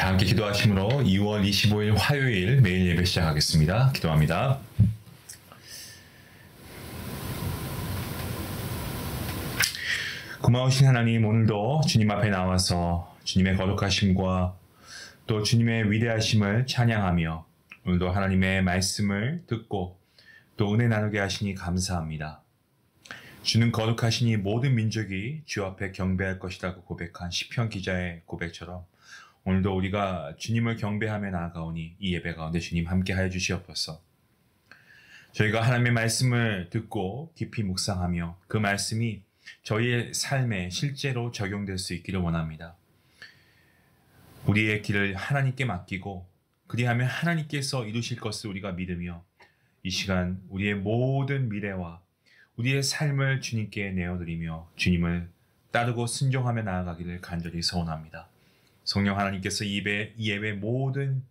다 함께 기도하심으로 2월 25일 화요일 매일 예배 시작하겠습니다. 기도합니다. 고마우신 하나님, 오늘도 주님 앞에 나와서 주님의 거룩하심과 또 주님의 위대하심을 찬양하며 오늘도 하나님의 말씀을 듣고 또 은혜 나누게 하시니 감사합니다. 주는 거룩하시니 모든 민족이 주 앞에 경배할 것이라고 고백한 시편 기자의 고백처럼 오늘도 우리가 주님을 경배하며 나아가오니 이 예배 가운데 주님 함께하여 주시옵소서. 저희가 하나님의 말씀을 듣고 깊이 묵상하며 그 말씀이 저희의 삶에 실제로 적용될 수 있기를 원합니다. 우리의 길을 하나님께 맡기고 그리하면 하나님께서 이루실 것을 우리가 믿으며 이 시간 우리의 모든 미래와 우리의 삶을 주님께 내어드리며 주님을 따르고 순종하며 나아가기를 간절히 소원합니다. 성령 하나님께서 이 예배 모든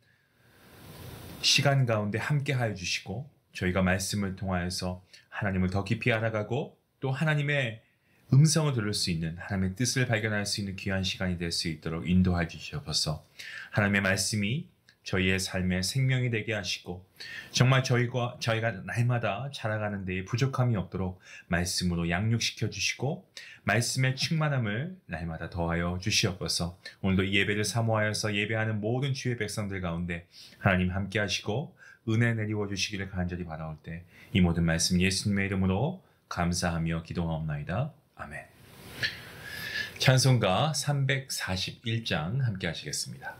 시간 가운데 함께하여 주시고 저희가 말씀을 통하여서 하나님을 더 깊이 알아가고 또 하나님의 음성을 들을 수 있는 하나님의 뜻을 발견할 수 있는 귀한 시간이 될 수 있도록 인도해 주시옵소서. 하나님의 말씀이 저희의 삶의 생명이 되게 하시고 정말 저희가 날마다 자라가는 데에 부족함이 없도록 말씀으로 양육시켜 주시고 말씀의 충만함을 날마다 더하여 주시옵소서. 오늘도 이 예배를 사모하여서 예배하는 모든 주의 백성들 가운데 하나님 함께 하시고 은혜 내리워 주시기를 간절히 바라올 때 이 모든 말씀 예수님의 이름으로 감사하며 기도하옵나이다. 아멘. 찬송가 341장 함께 하시겠습니다.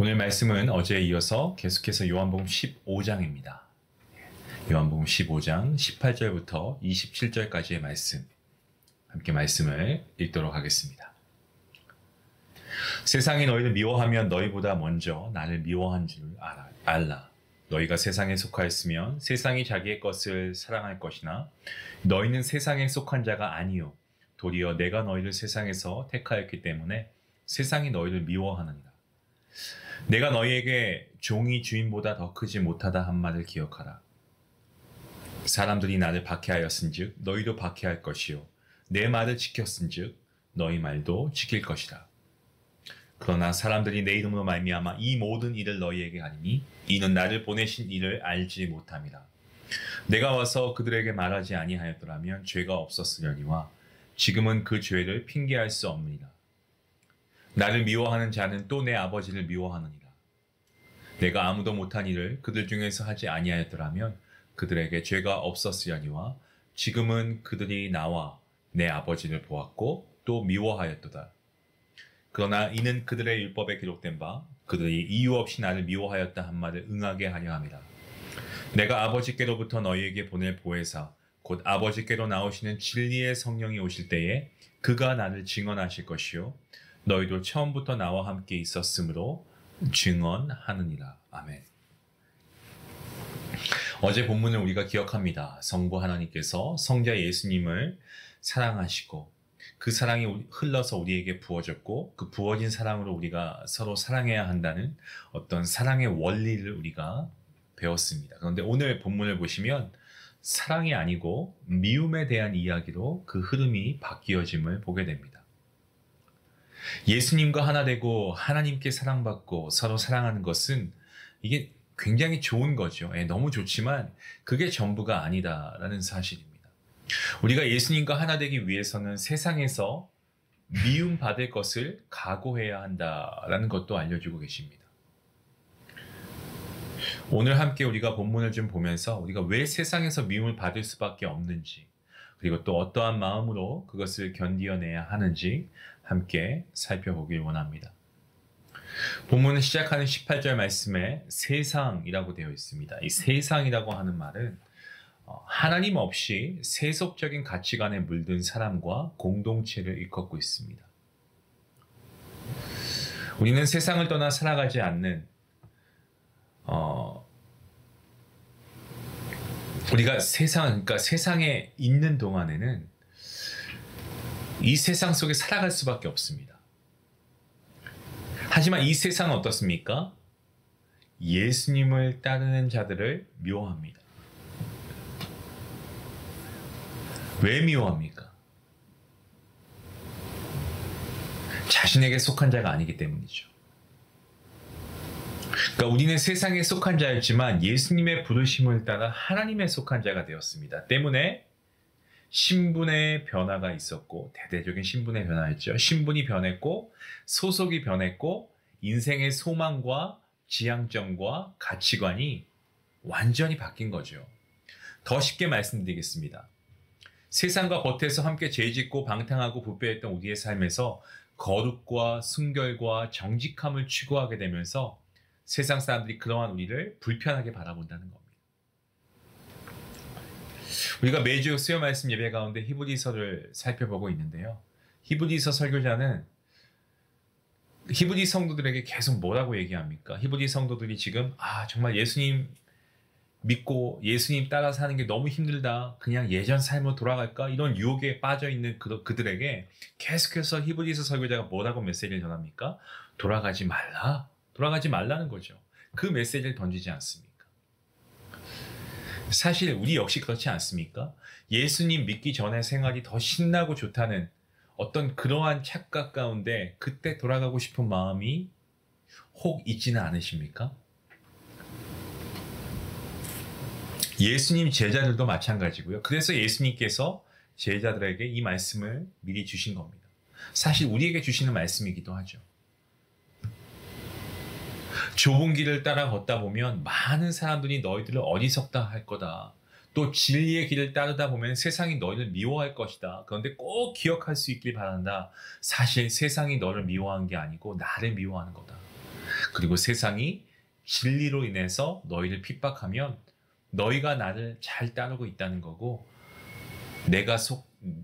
오늘 말씀은 어제에 이어서 계속해서 요한복음 15장입니다. 요한복음 15장 18절부터 27절까지의 말씀, 함께 말씀을 읽도록 하겠습니다. 세상이 너희를 미워하면 너희보다 먼저 나를 미워한 줄 알라. 너희가 세상에 속하였으면 세상이 자기의 것을 사랑할 것이나 너희는 세상에 속한 자가 아니요 도리어 내가 너희를 세상에서 택하였기 때문에 세상이 너희를 미워하느니라. 내가 너희에게 종이 주인보다 더 크지 못하다 한 말을 기억하라. 사람들이 나를 박해하였은즉 너희도 박해할 것이요 내 말을 지켰은즉 너희 말도 지킬 것이라. 그러나 사람들이 내 이름으로 말미암아 이 모든 일을 너희에게 하리니 이는 나를 보내신 이를 알지 못함이라. 내가 와서 그들에게 말하지 아니하였더라면 죄가 없었으려니와 지금은 그 죄를 핑계할 수 없느니라. 나를 미워하는 자는 또 내 아버지를 미워하느니라. 내가 아무도 못한 일을 그들 중에서 하지 아니하였더라면 그들에게 죄가 없었으려니와 지금은 그들이 나와 내 아버지를 보았고 또 미워하였도다. 그러나 이는 그들의 율법에 기록된 바 그들이 이유 없이 나를 미워하였다 한 말을 응하게 하려 함이라. 내가 아버지께로부터 너희에게 보낼 보혜사 곧 아버지께로 나오시는 진리의 성령이 오실 때에 그가 나를 증언하실 것이요 너희도 처음부터 나와 함께 있었으므로 증언하느니라. 아멘. 어제 본문을 우리가 기억합니다. 성부 하나님께서 성자 예수님을 사랑하시고 그 사랑이 흘러서 우리에게 부어졌고 그 부어진 사랑으로 우리가 서로 사랑해야 한다는 어떤 사랑의 원리를 우리가 배웠습니다. 그런데 오늘 본문을 보시면 사랑이 아니고 미움에 대한 이야기로 그 흐름이 바뀌어짐을 보게 됩니다. 예수님과 하나 되고 하나님께 사랑받고 서로 사랑하는 것은 이게 굉장히 좋은 거죠. 너무 좋지만 그게 전부가 아니다라는 사실입니다. 우리가 예수님과 하나 되기 위해서는 세상에서 미움받을 것을 각오해야 한다라는 것도 알려주고 계십니다. 오늘 함께 우리가 본문을 좀 보면서 우리가 왜 세상에서 미움을 받을 수밖에 없는지 그리고 또 어떠한 마음으로 그것을 견디어내야 하는지 함께 살펴보길 원합니다. 본문을 시작하는 18절 말씀에 세상이라고 되어 있습니다. 이 세상이라고 하는 말은 하나님 없이 세속적인 가치관에 물든 사람과 공동체를 일컫고 있습니다. 우리는 세상을 떠나 살아가지 않는 우리가 그러니까 세상에 있는 동안에는 이 세상 속에 살아갈 수밖에 없습니다. 하지만 이 세상은 어떻습니까? 예수님을 따르는 자들을 미워합니다. 왜 미워합니까? 자신에게 속한 자가 아니기 때문이죠. 그러니까 우리는 세상에 속한 자였지만 예수님의 부르심을 따라 하나님의 속한 자가 되었습니다. 때문에 신분의 변화가 있었고 대대적인 신분의 변화였죠. 신분이 변했고 소속이 변했고 인생의 소망과 지향점과 가치관이 완전히 바뀐 거죠. 더 쉽게 말씀드리겠습니다. 세상과 겉에서 함께 죄짓고 방탕하고 부패했던 우리의 삶에서 거룩과 순결과 정직함을 추구하게 되면서 세상 사람들이 그러한 우리를 불편하게 바라본다는 겁니다. 우리가 매주 수요 말씀 예배 가운데 히브리서를 살펴보고 있는데요. 히브리서 설교자는 히브리 성도들에게 계속 뭐라고 얘기합니까? 히브리 성도들이 지금 정말 예수님 믿고 예수님 따라 사는 게 너무 힘들다. 그냥 예전 삶으로 돌아갈까? 이런 유혹에 빠져 있는 그들에게 계속해서 히브리서 설교자가 뭐라고 메시지를 전합니까? 돌아가지 말라. 돌아가지 말라는 거죠. 그 메시지를 던지지 않습니까? 사실 우리 역시 그렇지 않습니까? 예수님 믿기 전의 생활이 더 신나고 좋다는 어떤 그러한 착각 가운데 그때 돌아가고 싶은 마음이 혹 있지는 않으십니까? 예수님 제자들도 마찬가지고요. 그래서 예수님께서 제자들에게 이 말씀을 미리 주신 겁니다. 사실 우리에게 주시는 말씀이기도 하죠. 좁은 길을 따라 걷다 보면 많은 사람들이 너희들을 어리석다 할 거다. 또 진리의 길을 따르다 보면 세상이 너희를 미워할 것이다. 그런데 꼭 기억할 수 있길 바란다. 사실 세상이 너를 미워한 게 아니고 나를 미워하는 거다. 그리고 세상이 진리로 인해서 너희를 핍박하면 너희가 나를 잘 따르고 있다는 거고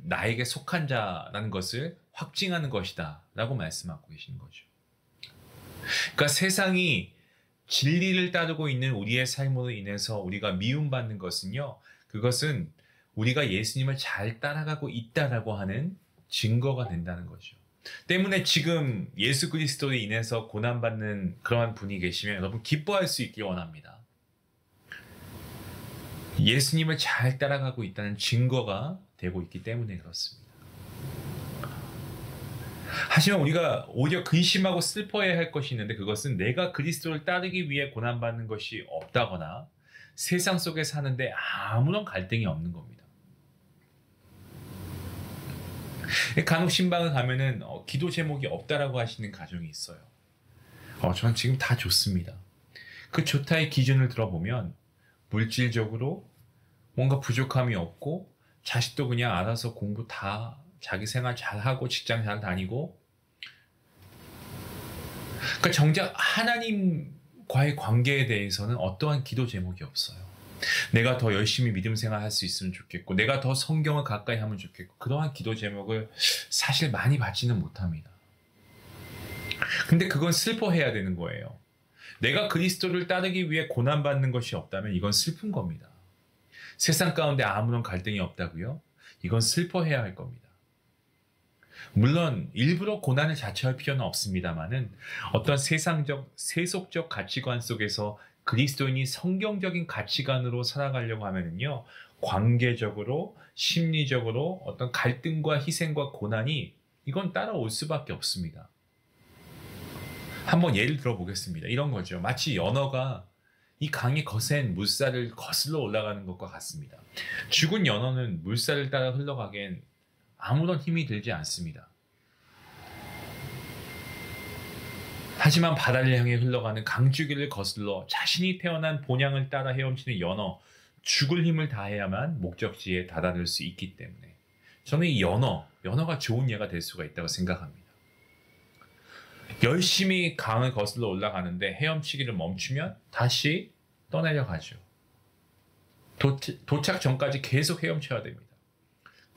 나에게 속한 자라는 것을 확증하는 것이다 라고 말씀하고 계시는 거죠. 그러니까 세상이 진리를 따르고 있는 우리의 삶으로 인해서 우리가 미움받는 것은요, 그것은 우리가 예수님을 잘 따라가고 있다라고 하는 증거가 된다는 거죠. 때문에 지금 예수 그리스도로 인해서 고난받는 그러한 분이 계시면 여러분 기뻐할 수 있길 원합니다. 예수님을 잘 따라가고 있다는 증거가 되고 있기 때문에 그렇습니다. 하지만 우리가 오히려 근심하고 슬퍼해야 할 것이 있는데, 그것은 내가 그리스도를 따르기 위해 고난받는 것이 없다거나 세상 속에 사는데 아무런 갈등이 없는 겁니다. 간혹 신방을 가면은 기도 제목이 없다라고 하시는 가정이 있어요. 저는 지금 다 좋습니다. 그 좋다의 기준을 들어보면 물질적으로 뭔가 부족함이 없고, 자식도 그냥 알아서 공부 다 자기 생활 잘하고 직장 잘 다니고, 그러니까 정작 하나님과의 관계에 대해서는 어떠한 기도 제목이 없어요. 내가 더 열심히 믿음 생활할 수 있으면 좋겠고, 내가 더 성경을 가까이 하면 좋겠고, 그러한 기도 제목을 사실 많이 받지는 못합니다. 근데 그건 슬퍼해야 되는 거예요. 내가 그리스도를 따르기 위해 고난받는 것이 없다면 이건 슬픈 겁니다. 세상 가운데 아무런 갈등이 없다고요? 이건 슬퍼해야 할 겁니다. 물론 일부러 고난을 자처할 필요는 없습니다만은, 어떤 세상적, 세속적 가치관 속에서 그리스도인이 성경적인 가치관으로 살아가려고 하면은요, 관계적으로, 심리적으로 어떤 갈등과 희생과 고난이 이건 따라올 수밖에 없습니다. 한번 예를 들어보겠습니다. 이런 거죠. 마치 연어가 이 강의 거센 물살을 거슬러 올라가는 것과 같습니다. 죽은 연어는 물살을 따라 흘러가기엔 아무런 힘이 들지 않습니다. 하지만 바다를 향해 흘러가는 강줄기를 거슬러 자신이 태어난 본향을 따라 헤엄치는 연어, 죽을 힘을 다해야만 목적지에 다다를 수 있기 때문에 저는 이 연어가 좋은 예가 될 수가 있다고 생각합니다. 열심히 강을 거슬러 올라가는데 헤엄치기를 멈추면 다시 떠내려가죠. 도착 전까지 계속 헤엄쳐야 됩니다.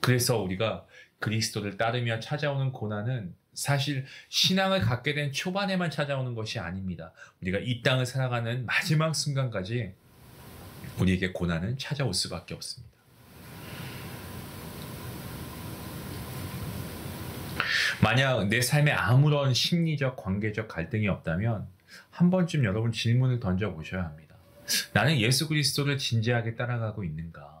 그래서 우리가 그리스도를 따르며 찾아오는 고난은 사실 신앙을 갖게 된 초반에만 찾아오는 것이 아닙니다. 우리가 이 땅을 살아가는 마지막 순간까지 우리에게 고난은 찾아올 수밖에 없습니다. 만약 내 삶에 아무런 심리적, 관계적 갈등이 없다면 한 번쯤 여러분 질문을 던져보셔야 합니다. 나는 예수 그리스도를 진지하게 따라가고 있는가?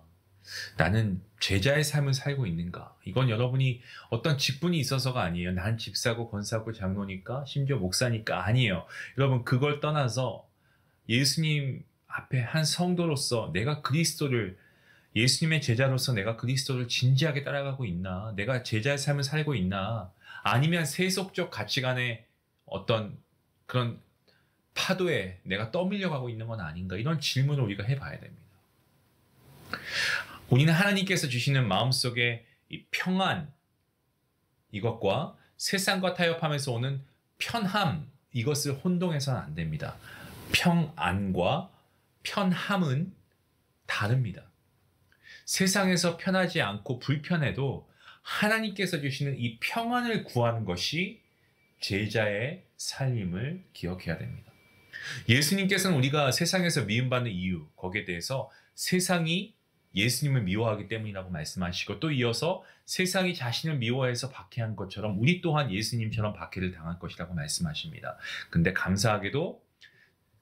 나는 제자의 삶을 살고 있는가? 이건 여러분이 어떤 직분이 있어서가 아니에요. 난 집사고 권사고 장로니까, 심지어 목사니까 아니에요. 여러분, 그걸 떠나서 예수님 앞에 한 성도로서 내가 그리스도를, 예수님의 제자로서 내가 그리스도를 진지하게 따라가고 있나? 내가 제자의 삶을 살고 있나? 아니면 세속적 가치관의 어떤 그런 파도에 내가 떠밀려가고 있는 건 아닌가? 이런 질문을 우리가 해봐야 됩니다. 우리는 하나님께서 주시는 마음속에 이 평안, 이것과 세상과 타협하면서 오는 편함, 이것을 혼동해서는 안 됩니다. 평안과 편함은 다릅니다. 세상에서 편하지 않고 불편해도 하나님께서 주시는 이 평안을 구하는 것이 제자의 삶임을 기억해야 됩니다. 예수님께서는 우리가 세상에서 미움받는 이유, 거기에 대해서 세상이 예수님을 미워하기 때문이라고 말씀하시고, 또 이어서 세상이 자신을 미워해서 박해한 것처럼 우리 또한 예수님처럼 박해를 당할 것이라고 말씀하십니다. 근데 감사하게도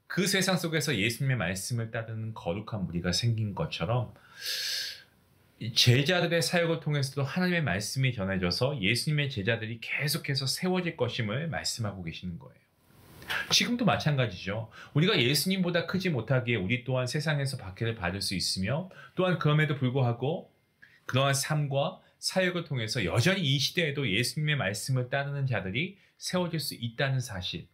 그 세상 속에서 예수님의 말씀을 따르는 거룩한 무리가 생긴 것처럼 제자들의 사역을 통해서도 하나님의 말씀이 전해져서 예수님의 제자들이 계속해서 세워질 것임을 말씀하고 계시는 거예요. 지금도 마찬가지죠. 우리가 예수님보다 크지 못하기에 우리 또한 세상에서 박해를 받을 수 있으며, 또한 그럼에도 불구하고 그러한 삶과 사역을 통해서 여전히 이 시대에도 예수님의 말씀을 따르는 자들이 세워질 수 있다는 사실,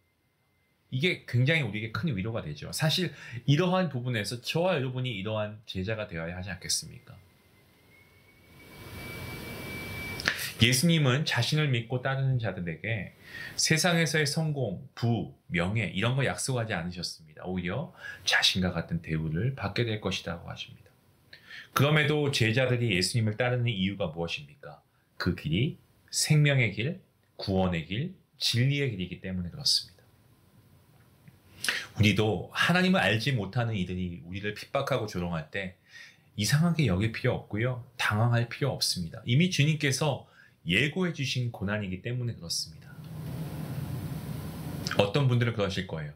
이게 굉장히 우리에게 큰 위로가 되죠. 사실 이러한 부분에서 저와 여러분이 이러한 제자가 되어야 하지 않겠습니까? 예수님은 자신을 믿고 따르는 자들에게 세상에서의 성공, 부, 명예 이런 거 약속하지 않으셨습니다. 오히려 자신과 같은 대우를 받게 될 것이라고 하십니다. 그럼에도 제자들이 예수님을 따르는 이유가 무엇입니까? 그 길이 생명의 길, 구원의 길, 진리의 길이기 때문에 그렇습니다. 우리도 하나님을 알지 못하는 이들이 우리를 핍박하고 조롱할 때 이상하게 여길 필요 없고요. 당황할 필요 없습니다. 이미 주님께서 예고해 주신 고난이기 때문에 그렇습니다. 어떤 분들은 그러실 거예요.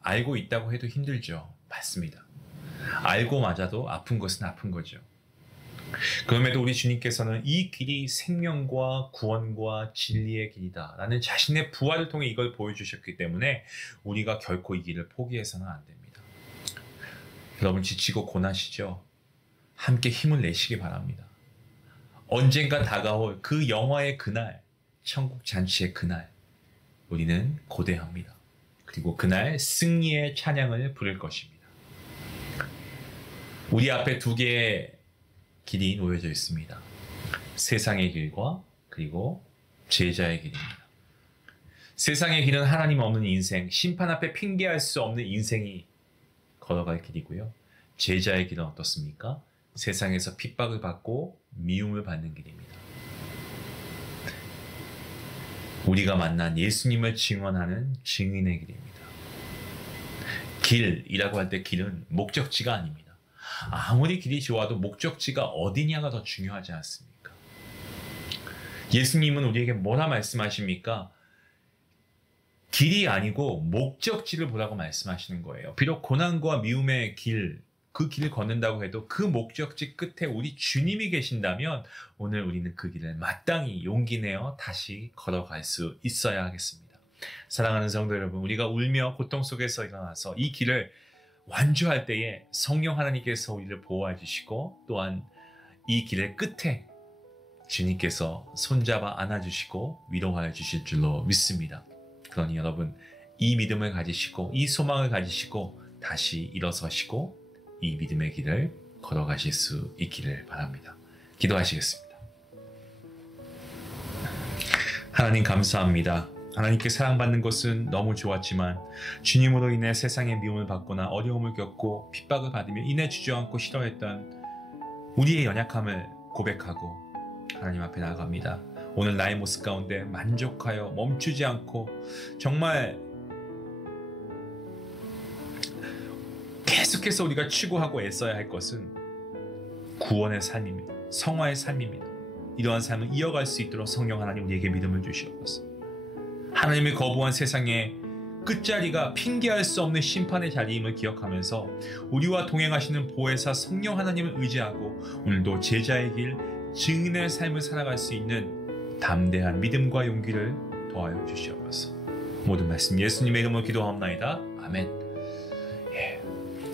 알고 있다고 해도 힘들죠. 맞습니다. 알고 맞아도 아픈 것은 아픈 거죠. 그럼에도 우리 주님께서는 이 길이 생명과 구원과 진리의 길이다 라는 자신의 부활을 통해 이걸 보여주셨기 때문에 우리가 결코 이 길을 포기해서는 안 됩니다. 여러분 지치고 고나시죠? 함께 힘을 내시기 바랍니다. 언젠가 다가올 그 영화의 그날, 천국 잔치의 그날, 우리는 고대합니다. 그리고 그날 승리의 찬양을 부를 것입니다. 우리 앞에 두 개의 길이 놓여져 있습니다. 세상의 길과 그리고 제자의 길입니다. 세상의 길은 하나님 없는 인생, 심판 앞에 핑계할 수 없는 인생이 걸어갈 길이고요. 제자의 길은 어떻습니까? 세상에서 핍박을 받고 미움을 받는 길입니다. 우리가 만난 예수님을 증언하는 증인의 길입니다. 길이라고 할 때 길은 목적지가 아닙니다. 아무리 길이 좋아도 목적지가 어디냐가 더 중요하지 않습니까? 예수님은 우리에게 뭐라 말씀하십니까? 길이 아니고 목적지를 보라고 말씀하시는 거예요. 비록 고난과 미움의 길, 그 길을 걷는다고 해도 그 목적지 끝에 우리 주님이 계신다면 오늘 우리는 그 길을 마땅히 용기 내어 다시 걸어갈 수 있어야 하겠습니다. 사랑하는 성도 여러분, 우리가 울며 고통 속에서 일어나서 이 길을 완주할 때에 성령 하나님께서 우리를 보호해 주시고 또한 이 길의 끝에 주님께서 손잡아 안아주시고 위로하여 주실 줄로 믿습니다. 그러니 여러분 이 믿음을 가지시고 이 소망을 가지시고 다시 일어서시고 이 믿음의 길을 걸어가실 수 있기를 바랍니다. 기도하시겠습니다. 하나님 감사합니다. 하나님께 사랑받는 것은 너무 좋았지만 주님으로 인해 세상의 미움을 받거나 어려움을 겪고 핍박을 받으며 인해 주저앉고 싫어했던 우리의 연약함을 고백하고 하나님 앞에 나아갑니다. 오늘 나의 모습 가운데 만족하여 멈추지 않고 정말 계속해서 우리가 추구하고 애써야 할 것은 구원의 삶입니다. 성화의 삶입니다. 이러한 삶을 이어갈 수 있도록 성령 하나님 우리에게 믿음을 주시옵소서. 하나님의 거부한 세상의 끝자리가 핑계할 수 없는 심판의 자리임을 기억하면서 우리와 동행하시는 보혜사 성령 하나님을 의지하고 오늘도 제자의 길, 증인의 삶을 살아갈 수 있는 담대한 믿음과 용기를 더하여 주시옵소서. 모든 말씀 예수님의 이름으로 기도하옵나이다. 아멘.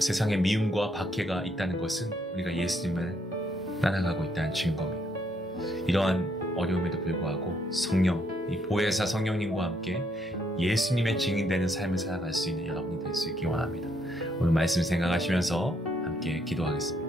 세상에 미움과 박해가 있다는 것은 우리가 예수님을 따라가고 있다는 증거입니다. 이러한 어려움에도 불구하고 성령, 이 보혜사 성령님과 함께 예수님의 증인되는 삶을 살아갈 수 있는 여러분이 될 수 있기 원합니다. 오늘 말씀 생각하시면서 함께 기도하겠습니다.